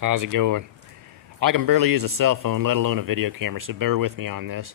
How's it going? I can barely use a cell phone, let alone a video camera, so bear with me on this.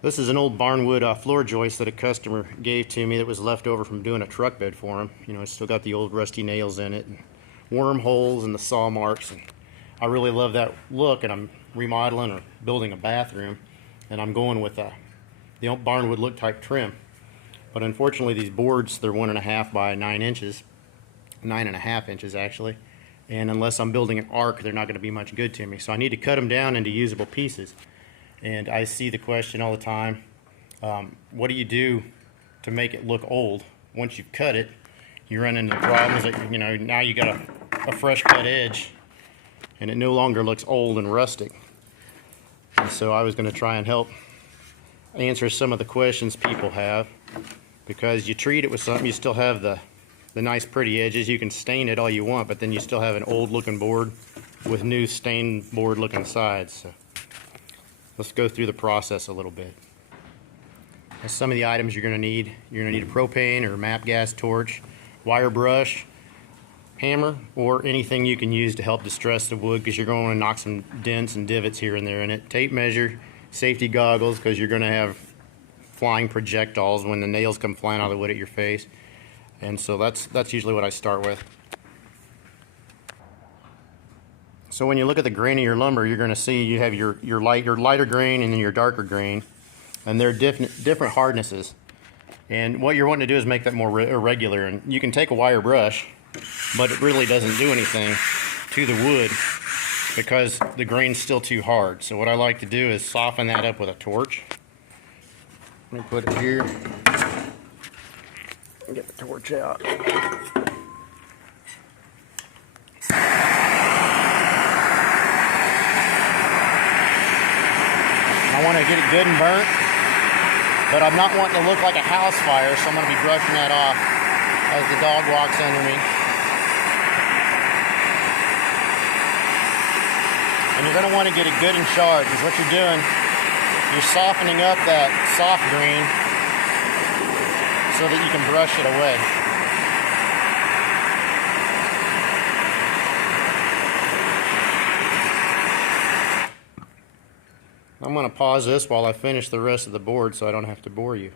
This is an old barnwood floor joist that a customer gave to me that was left over from doing a truck bed for him. You know, it's still got the old rusty nails in it, and wormholes and the saw marks. And I really love that look, and I'm remodeling or building a bathroom, and I'm going with the old barnwood look type trim. But unfortunately, these boards, they're 1.5 by 9 inches, 9.5 inches actually. And unless I'm building an arc, they're not going to be much good to me. So I need to cut them down into usable pieces. And I see the question all the time, what do you do to make it look old? Once you've cut it, you run into problems that, you know, now you got a fresh cut edge and it no longer looks old and rustic. And so I was going to try and help answer some of the questions people have, because you treat it with something, you still have the nice pretty edges. You can stain it all you want, but then you still have an old looking board with new stained board looking sides. So let's go through the process a little bit. That's some of the items you're going to need. You're going to need a propane or MAP gas torch, wire brush, hammer, or anything you can use to help distress the wood, because you're going to knock some dents and divots here and there in it. Tape measure, safety goggles, because you're going to have flying projectiles when the nails come flying out of the wood at your face. And so that's usually what I start with. So when you look at the grain of your lumber, you're going to see you have your lighter grain and then your darker grain, and they're different hardnesses. And what you're wanting to do is make that more irregular. And you can take a wire brush, but it really doesn't do anything to the wood because the grain's still too hard. So what I like to do is soften that up with a torch. Let me put it here. Get the torch out. I want to get it good and burnt, but I'm not wanting to look like a house fire, so I'm going to be brushing that off as the dog walks under me. And you're going to want to get it good and charred, because what you're doing, you're softening up that soft grain so that you can brush it away. I'm going to pause this while I finish the rest of the board so I don't have to bore you.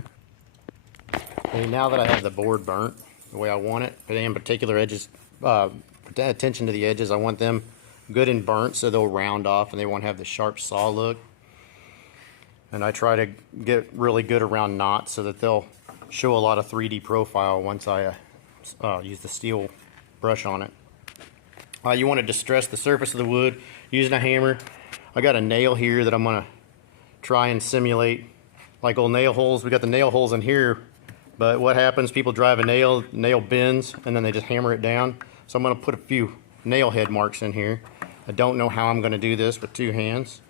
Okay, now that I have the board burnt the way I want it, pay in particular edges, attention to the edges. I want them good and burnt so they'll round off and they won't have the sharp saw look. And I try to get really good around knots so that they'll show a lot of 3D profile once I use the steel brush on it. You want to distress the surface of the wood using a hammer. I got a nail here that I'm going to try and simulate like old nail holes. We got the nail holes in here, but what happens, people drive a nail bends and then they just hammer it down. So I'm going to put a few nail head marks in here. I don't know how I'm going to do this with 2 hands,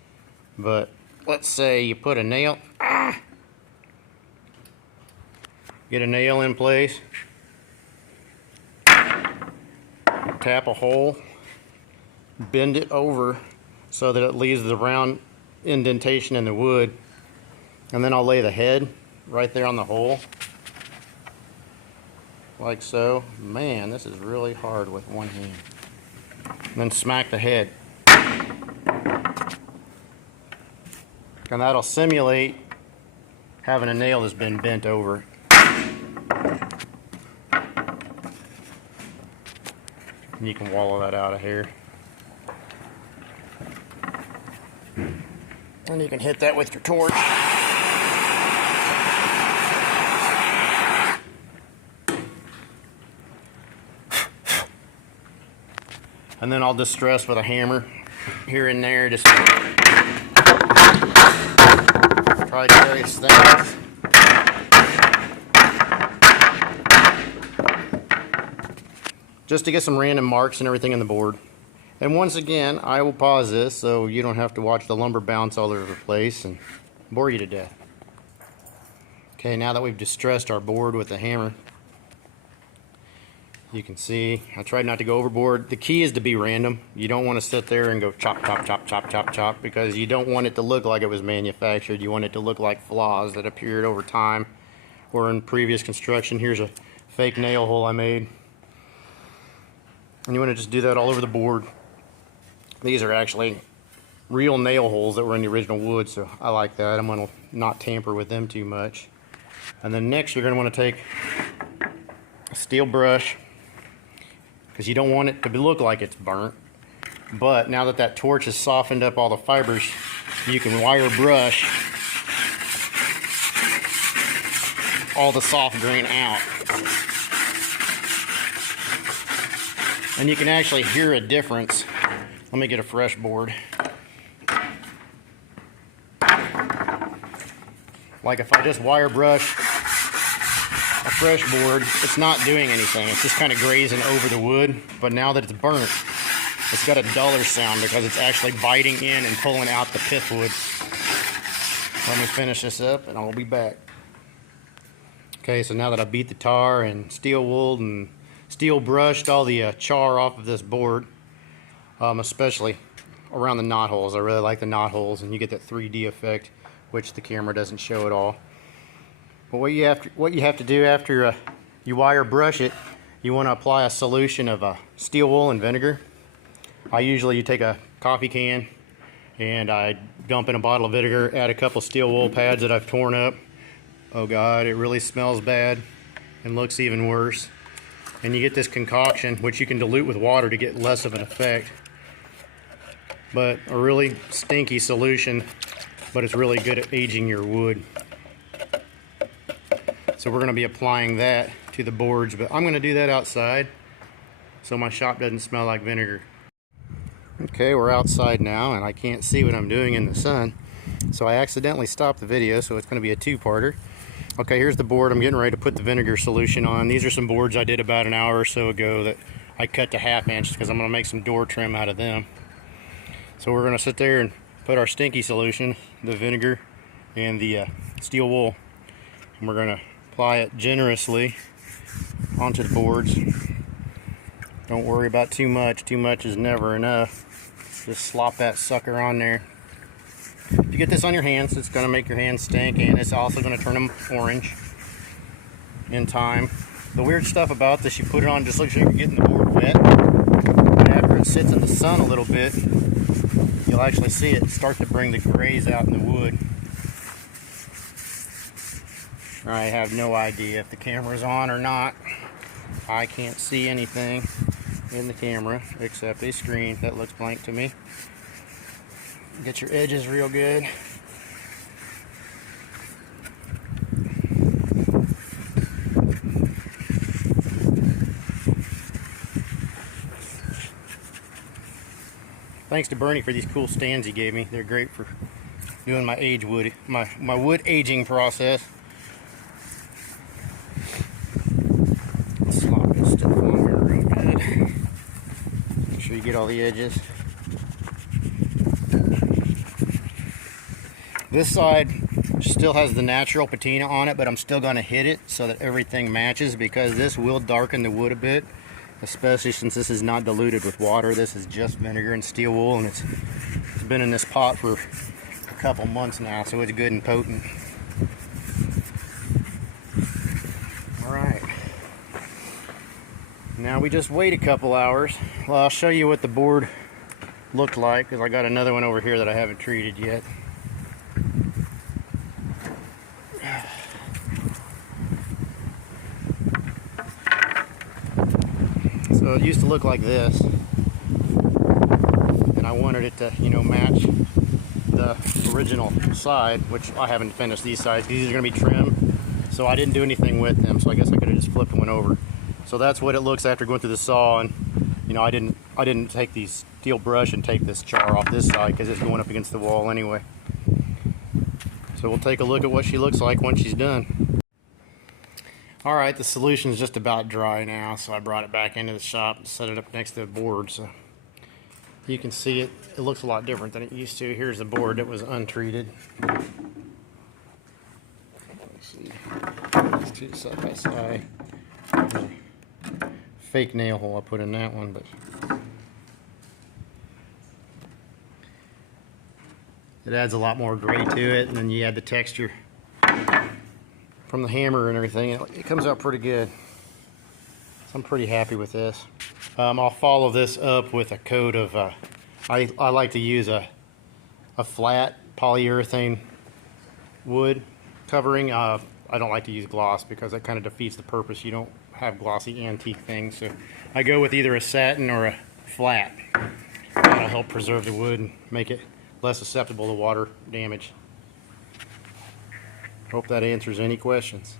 but let's say you put a nail, get a nail in place, tap a hole, bend it over so that it leaves the round indentation in the wood, and then I'll lay the head right there on the hole, like so. Man, this is really hard with one hand. And then smack the head. And that'll simulate having a nail that's been bent over. And you can wallow that out of here. And you can hit that with your torch. And then I'll distress with a hammer here and there, just try various things. Just to get some random marks and everything on the board. And once again, I will pause this so you don't have to watch the lumber bounce all over the place and bore you to death. Okay, now that we've distressed our board with the hammer, you can see I tried not to go overboard. The key is to be random. You don't want to sit there and go chop, chop, chop, chop, chop, chop, because you don't want it to look like it was manufactured. You want it to look like flaws that appeared over time or in previous construction. Here's a fake nail hole I made. And you want to just do that all over the board. These are actually real nail holes that were in the original wood, so I like that. I'm going to not tamper with them too much. And then next you're going to want to take a steel brush, because you don't want it to look like it's burnt. But now that that torch has softened up all the fibers, you can wire brush all the soft grain out. And you can actually hear a difference. Let me get a fresh board. Like if I just wire brush a fresh board, it's not doing anything. It's just kind of grazing over the wood. But now that it's burnt, it's got a duller sound because it's actually biting in and pulling out the pith wood. Let me finish this up and I'll be back. Okay, so now that I beat the tar and steel wooled and steel brushed all the char off of this board, especially around the knot holes. I really like the knot holes, and you get that 3D effect, which the camera doesn't show at all. But what you have to do after you wire brush it, you want to apply a solution of steel wool and vinegar. You take a coffee can and I dump in a bottle of vinegar, add a couple steel wool pads that I've torn up. Oh God, it really smells bad and looks even worse. And you get this concoction, which you can dilute with water to get less of an effect. But a really stinky solution, but it's really good at aging your wood. So we're going to be applying that to the boards, but I'm going to do that outside so my shop doesn't smell like vinegar. Okay, we're outside now and I can't see what I'm doing in the sun, so I accidentally stopped the video, so it's going to be a two-parter. Okay, here's the board. I'm getting ready to put the vinegar solution on. These are some boards I did about an hour or so ago that I cut to 1/2 inch because I'm going to make some door trim out of them. So we're going to sit there and put our stinky solution, the vinegar and the steel wool, and we're going to apply it generously onto the boards. Don't worry about too much. Too much is never enough. Just slop that sucker on there. If you get this on your hands, it's going to make your hands stink, and it's also going to turn them orange in time. The weird stuff about this, you put it on, just looks like you're getting the board wet, and after it sits in the sun a little bit, you'll actually see it start to bring the grays out in the wood. I have no idea if the camera's on or not. I can't see anything in the camera except a screen that looks blank to me. Get your edges real good. Thanks to Bernie for these cool stands he gave me. They're great for doing my my wood aging process. Slop this stuff on here real good. Make sure you get all the edges. This side still has the natural patina on it, but I'm still going to hit it so that everything matches, because this will darken the wood a bit, especially since this is not diluted with water. This is just vinegar and steel wool, and it's been in this pot for a couple months now, so it's good and potent. Alright, now we just wait a couple hours. Well, I'll show you what the board looked like, because I got another one over here that I haven't treated yet. So it used to look like this, and I wanted it to, match the original side, which I haven't finished these sides. These are going to be trimmed, so I didn't do anything with them, so I guess I could have just flipped one over. So that's what it looks after going through the saw, and I didn't take the steel brush and take this char off this side because it's going up against the wall anyway. So we'll take a look at what she looks like once she's done. Alright, the solution is just about dry now, so I brought it back into the shop and set it up next to the board. So you can see it looks a lot different than it used to. Here's the board that was untreated. Let's see, these two side by side. Fake nail hole I put in that one, but it adds a lot more gray to it, and then you add the texture from the hammer and everything. It comes out pretty good. So I'm pretty happy with this. I'll follow this up with a coat of I like to use a flat polyurethane wood covering. I don't like to use gloss because that kind of defeats the purpose. You don't have glossy antique things, so I go with either a satin or a flat. That'll help preserve the wood and make it less susceptible to water damage. Hope that answers any questions.